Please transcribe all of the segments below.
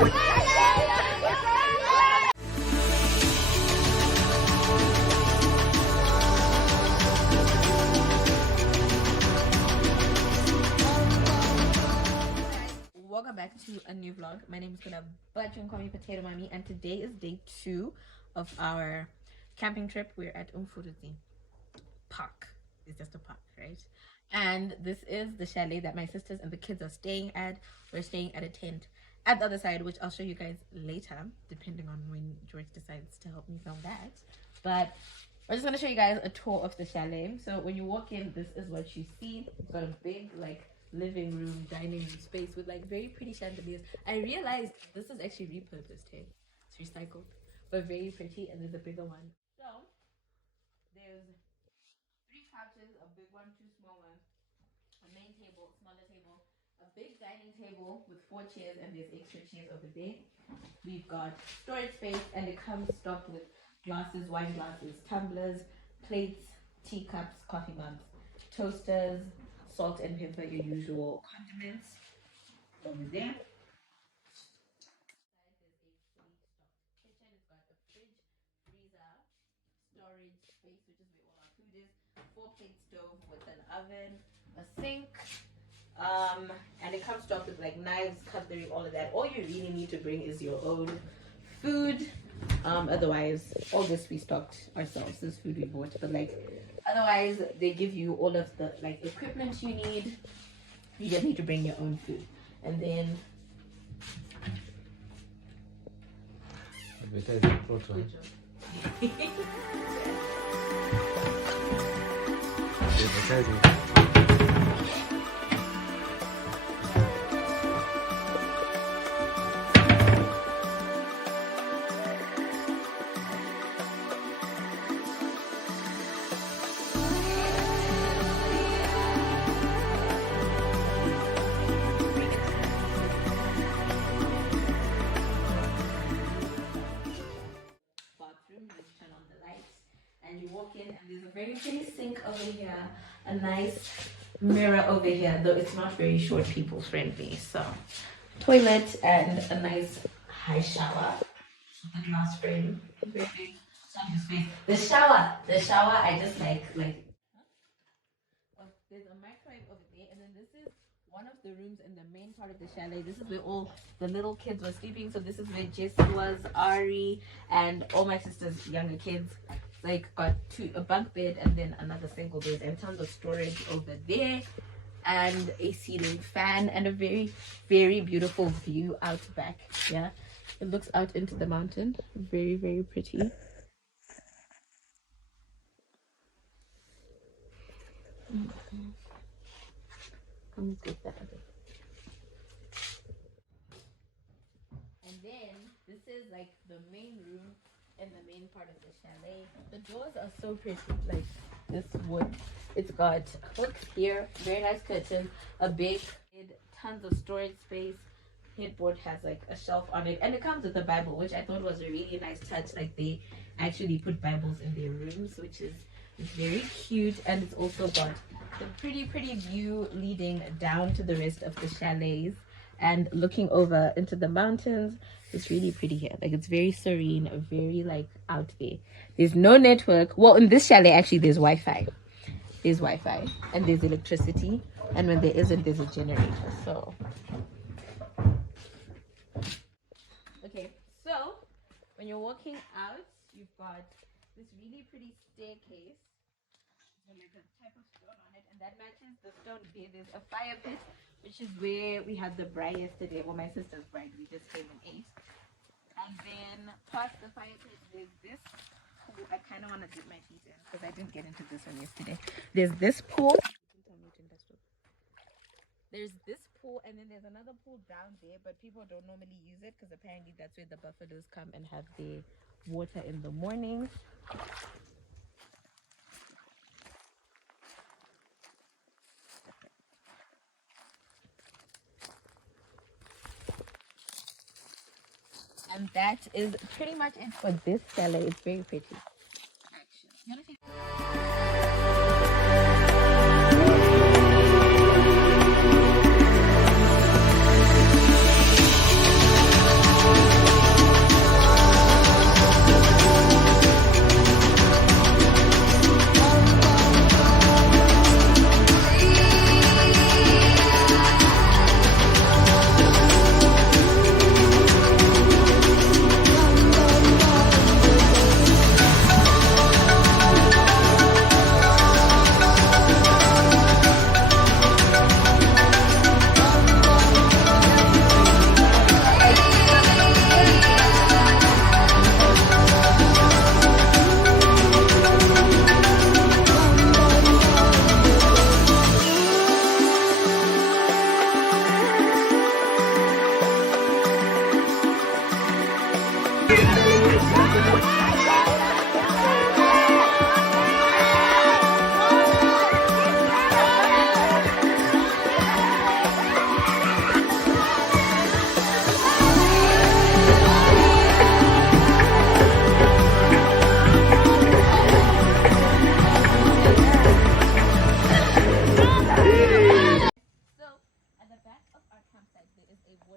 Welcome back to a new vlog. My name is Guna, but you can call me Potato Mommy, and today is day 2 of our camping trip. We're at UMFURUDZI park. It's just a park, right? And this is the chalet that my sisters and the kids are staying at. We're staying at a tent at the other side, which I'll show you guys later, depending on when George decides to help me film that. But we're just gonna show you guys a tour of the chalet. So when you walk in, this is what you see. It's got a big living room, dining room space with very pretty chandeliers. I realized this is actually repurposed here. It's recycled, but very pretty. And there's a bigger one. So there's 3 couches, a big one, 2 small ones, a main table, smaller table, a big dining table with 4 chairs, and there's extra chairs over there. We've got storage space, and it comes stocked with glasses, wine glasses, tumblers, plates, teacups, coffee mugs, toasters, salt and pepper, your usual condiments over there. Kitchen has got a fridge, freezer, storage space, which is where all our food is, 4-plate stove with an oven, a sink, and it comes stocked with knives, cutlery, all of that. All you really need to bring is your own food. Otherwise, all this we stocked ourselves. This food we bought, but otherwise they give you all of the equipment you need. You just need to bring your own food. And then and you walk in, and there's a very pretty sink over here, a nice mirror over here, though it's not very short people friendly. So toilet and a nice high shower with a glass frame. Very big space. The shower I just like. Oh, there's a microwave over there, and then this is one of the rooms in the main part of the chalet. This is where all the little kids were sleeping. So this is where Jessie was, Ari, and all my sister's younger kids. Got a bunk bed and then another single bed, and tons of storage over there, and a ceiling fan, and a very, very beautiful view out back. Yeah, it looks out into the mountain. Very, very pretty. Come get that. And then this is the main room in the main part of the chalet. The doors are so pretty, this wood. It's got hooks here, very nice curtains, a big bed, tons of storage space. Headboard has a shelf on it, and it comes with a Bible, which I thought was a really nice touch. They actually put Bibles in their rooms, which is very cute. And it's also got the pretty view leading down to the rest of the chalets and looking over into the mountains. It's really pretty here. It's very serene, very out there. There's no network. Well, in this chalet actually there's Wi-Fi. There's Wi-Fi and there's electricity, and when there isn't, there's a generator. So okay, so when you're walking out, you've got this really pretty staircase with a type of stone on it, and that matches the stone there. There's a fire pit, which is where we had the braai yesterday. Well, my sister's braai. We just came and ate. And then past the fire pit, there's this pool. I kind of want to dip my feet in because I didn't get into this one yesterday. There's this pool. There's this pool, and then there's another pool down there, but people don't normally use it because apparently that's where the buffaloes come and have their water in the mornings. And that is pretty much it for this chalet. It's very pretty.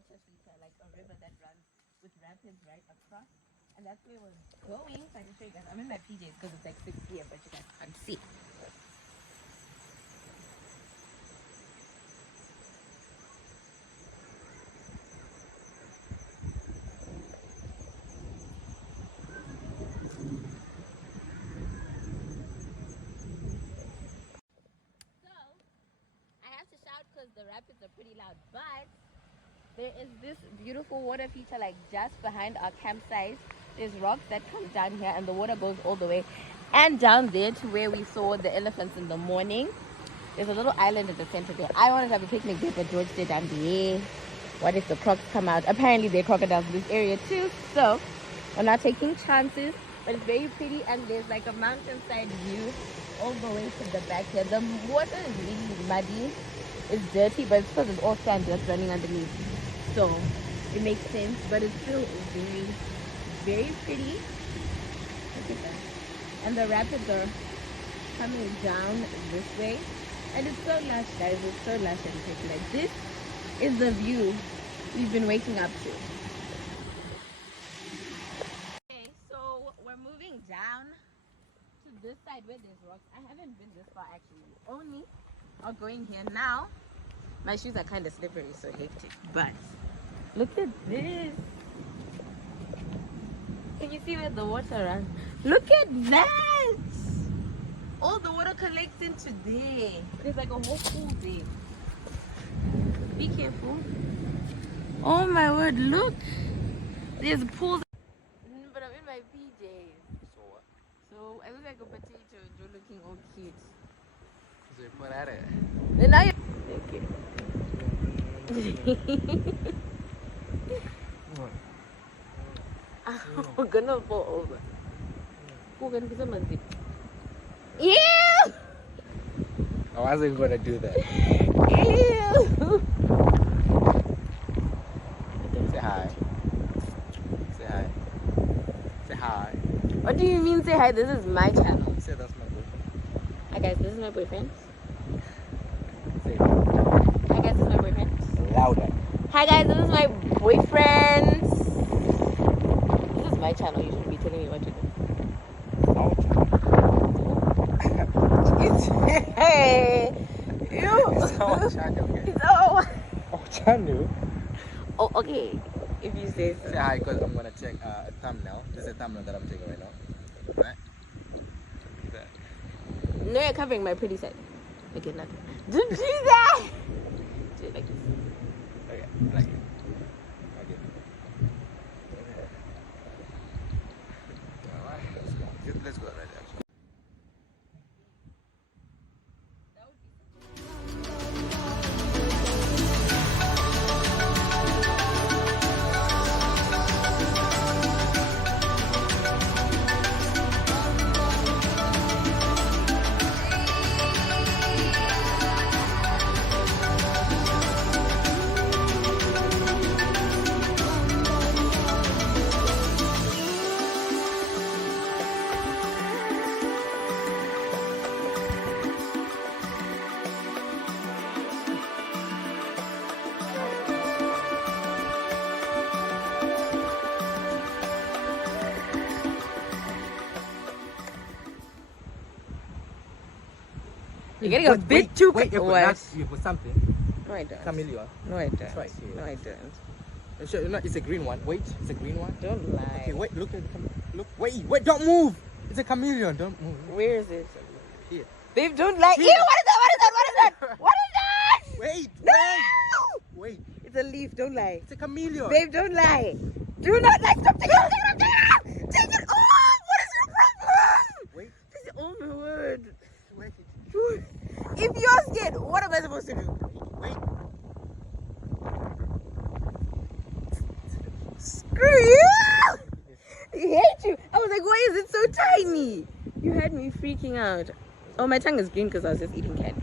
water feature, like a river that runs with rapids right across. And that's where we're going. So I can show you guys. I'm in my PJs because it's like 6 p.m. but you guys can't see. Because the rapids are pretty loud, but there is this beautiful water feature like just behind our campsite. There's rocks that come down here and the water goes all the way and down there to where we saw the elephants in the morning. There's a little island at the center there. I wanted to have a picnic there, but George said, what if the crocs come out? Apparently there are crocodiles in this area too, so we're not taking chances. But it's very pretty and there's like a mountainside view all the way to the back here. The water is really muddy. It's dirty, but it's because it's all sand that's running underneath, so it makes sense. But it's still very, very pretty. Look at that. And the rapids are coming down this way, and it's so lush, guys. It's so lush and pretty. Like, this is the view we've been waking up to. Okay, so we're moving down to this side where there's rocks. I haven't been this far actually. Only are going here now. My shoes are kind of slippery, so hectic, but look at this. Can you see where the water runs? Look at that. All the water collects into there. There's like a whole pool there. Be careful. Oh my word, look. There's pools. But I'm in my PJs. So what? So I look like a potato and you're looking all cute. So you put at it. Then now you're... Thank you. I'm gonna fall over. Who can put some zip? Ew! I wasn't gonna do that. Ew! Say hi. Say hi. Say hi. What do you mean say hi? This is my channel. Say that's my boyfriend. Hi guys, this is my boyfriend. Say Hi guys, this is my boyfriend. louder. Hi guys, this is my boyfriend. This is my channel. You shouldn't be telling me what to do. Hey, you. It's our channel. It's our channel. Oh, okay. If you say so. Say hi, because I'm gonna check a thumbnail. This is a thumbnail that I'm checking right now. Right? That. No, you're covering my pretty side. Okay, nothing. Don't do that. Do it like this. Okay, like it. Okay. Alright, let's go. Let's go right there. You're getting a bit too wait, you put something. No, I don't. Camellia. No, I don't. Right here. No, I don't. You sure it's a green one. Wait, it's a green one. Don't lie. Okay, wait, look at the look. Wait, don't move. It's a chameleon. Don't move. Where is it? Here. Babe, don't lie. Here. Ew, what is that? What is that? What is that? What is that? Wait, No! wait. It's a leaf. Don't lie. It's a chameleon. Babe, don't lie. Do not lie. Stop. Take it off. Take it off. Take it off. What is your problem? Wait, Oh my word. wait. If you're scared, what am I supposed to do? Wait. Screw you! I hate you. I was like, why is it so tiny? You had me freaking out. Oh, my tongue is green because I was just eating candy.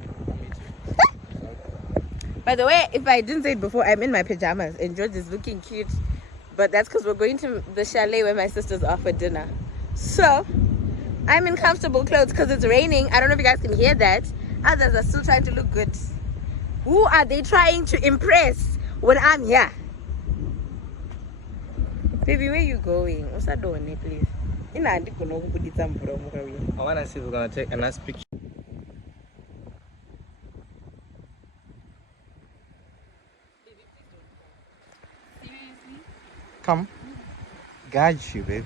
By the way, if I didn't say it before, I'm in my pajamas and George is looking cute. But that's because we're going to the chalet where my sisters are for dinner. So, I'm in comfortable clothes because it's raining. I don't know if you guys can hear that. Others are still trying to look good. Who are they trying to impress when I'm here? Baby, where you going? What's that doing, please? I want to see if we're gonna take a nice picture. Seriously? Come. Got you, baby.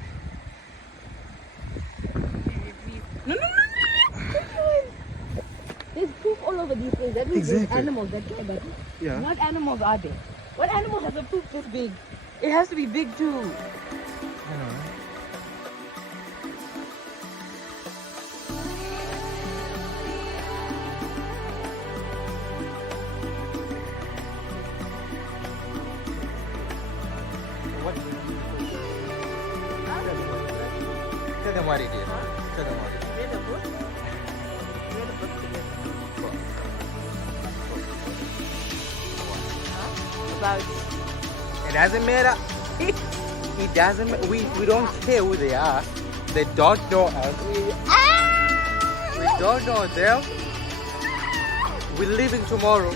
Baby, please. No, no, no, no, no. There's poop all over these things. That means there's animals that care about it. Yeah. What animals are there? What animal has a poop this big? It has to be big too. I know. What? Tell them what it is. Tell them what it is. Read the book. Read the book together. About It doesn't matter. It doesn't matter. We don't care who they are. They don't know us. We don't know them. We're leaving tomorrow.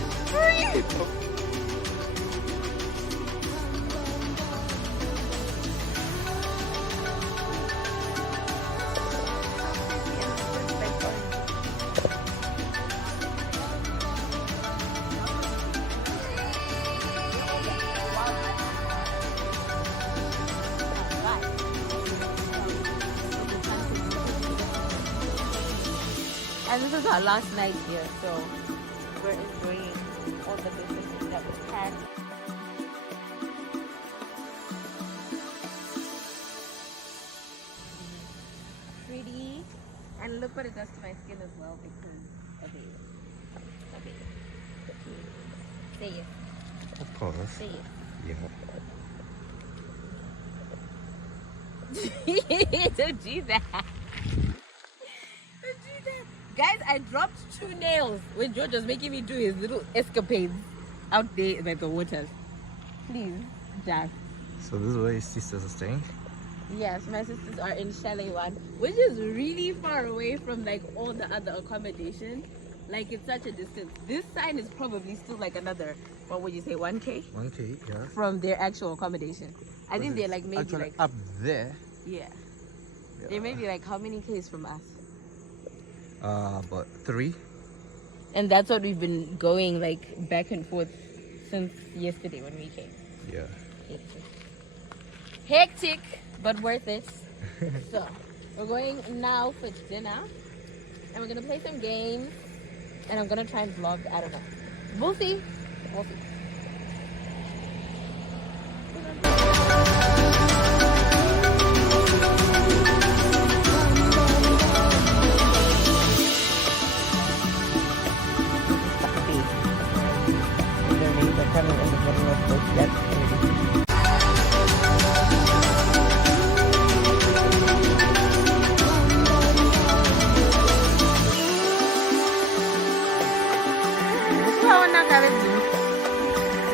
And this is our last night here, so we're enjoying all the businesses that we had. Pretty, and look what it does to my skin as well because of it. Of it. Say it. Of course. Say it. Yeah. Don't do that. Guys, I dropped 2 nails when George was making me do his little escapades out there by the waters. Please, Jack. So this is where your sisters are staying? Yes, my sisters are in Chalet 1, which is really far away from like all the other accommodation. Like it's such a distance. This sign is probably still like another, what would you say, 1K? 1K, yeah. From their actual accommodation. I think they're like maybe actually like up there. yeah. They may be like how many Ks from us? About 3. And that's what we've been going like back and forth since yesterday when we came. Yeah. Hectic, but worth it. So we're going now for dinner and we're gonna play some games and I'm gonna try and vlog. I don't know. We'll see. We'll see.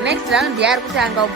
Next round, they are going to go.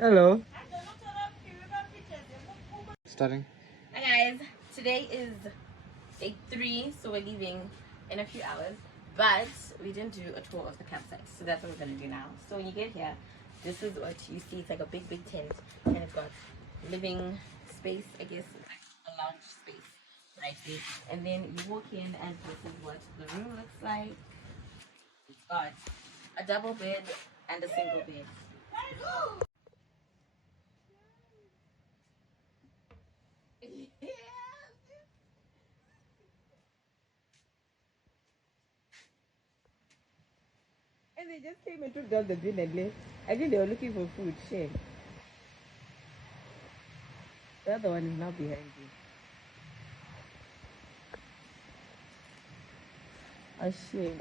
Hello. Starting. Hi guys, today is day 3, so we're leaving in a few hours. But we didn't do a tour of the campsite, so that's what we're gonna do now. So when you get here, this is what you see. It's like a big tent, and it's got living space, I guess, like a lounge space right there. And then you walk in, and this is what the room looks like. It's got a double bed and a single bed. And they just came and took down the bin and left. I think they were looking for food. Shame. The other one is now behind you. A shame.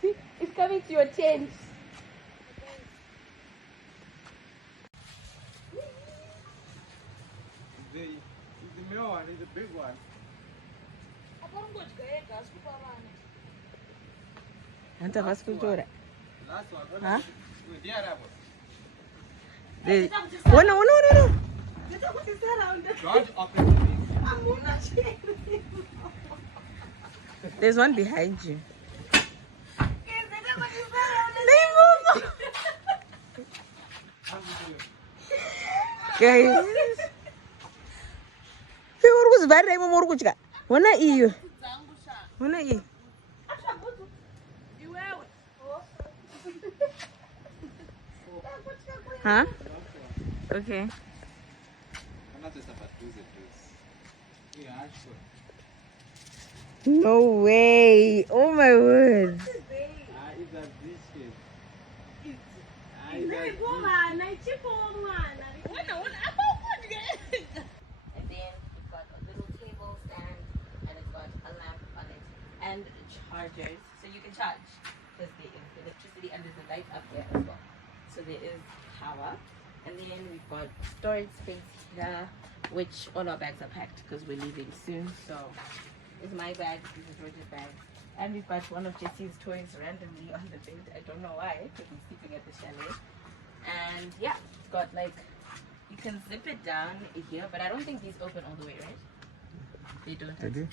See, it's coming to your tent. The male one is a big one. Anta vascultura. Last one. Huh? Oh, no. God open the There's one behind you. Guys. Huh? Okay. No way. Oh my word. And then it's got a little table stand and it's got a lamp on it and chargers, so you can charge because there is electricity and there's a light up there as well. So there is power. And then we've got storage space here, which all our bags are packed because we're leaving soon. So it's my bag, this is Roger's bag. And we've got one of Jesse's toys randomly on the bed. I don't know why, because he's sleeping at the chalet. And yeah, it's got like, you can zip it down here, but I don't think these open all the way, right? They don't. They do?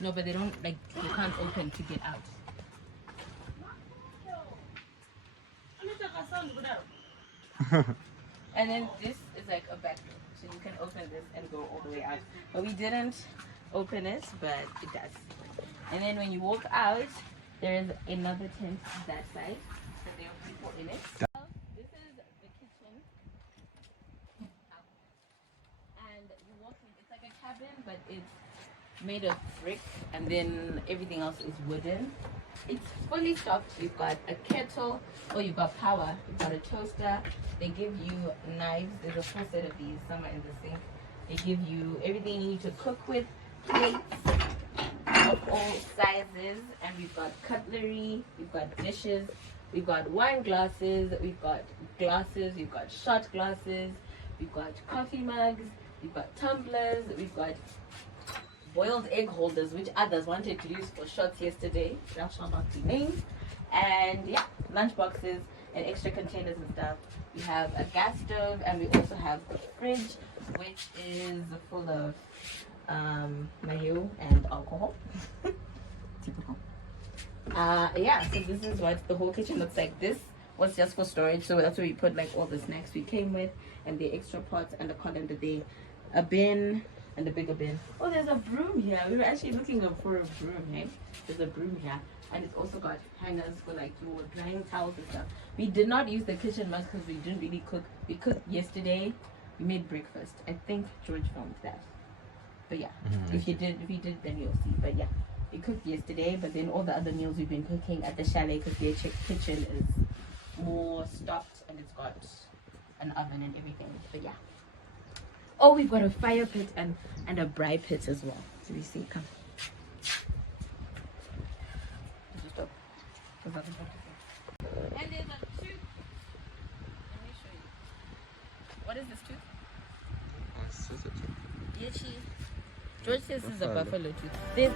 No, but they don't, like, they can't open to get out. And then this is like a back door, so you can open this and go all the way out. But we didn't open it, but it does. And then when you walk out, there is another tent that side, so there are people in it. This is the kitchen, and you walk in. It's like a cabin, but it's made of brick, and then everything else is wooden. It's fully stocked. You've got a kettle, or you've got power. You've got a toaster. They give you knives. There's a full set of these somewhere in the sink. They give you everything you need to cook with, plates of all sizes, and we've got cutlery, we've got dishes, we've got wine glasses, we've got glasses, we've got shot glasses, we've got coffee mugs, we've got tumblers, we've got boiled egg holders, which others wanted to use for shots yesterday. That shall not be named. And yeah, lunch boxes and extra containers and stuff. We have a gas stove, and we also have a fridge, which is full of mayo and alcohol. Typical. Yeah, so this is what the whole kitchen looks like. This was just for storage, so that's where we put like all the snacks we came with, and the extra pots and the colander there, a bin and a bigger bin. Oh, there's a broom here. We were actually looking for a broom, hey? There's a broom here, and it's also got hangers for like your drying towels and stuff. We did not use the kitchen much because we didn't really cook. We cooked yesterday. We made breakfast. I think George filmed that. But yeah, if you did, then you'll see. But yeah, we cooked yesterday, but then all the other meals we've been cooking at the chalet because their kitchen is more stocked and it's got an oven and everything. But yeah. Oh, we've got a fire pit and a braai pit as well. So we see, come. Stop. And there's a tooth. Let me show you. What is this tooth? Yeah, George says this is a buffalo tooth.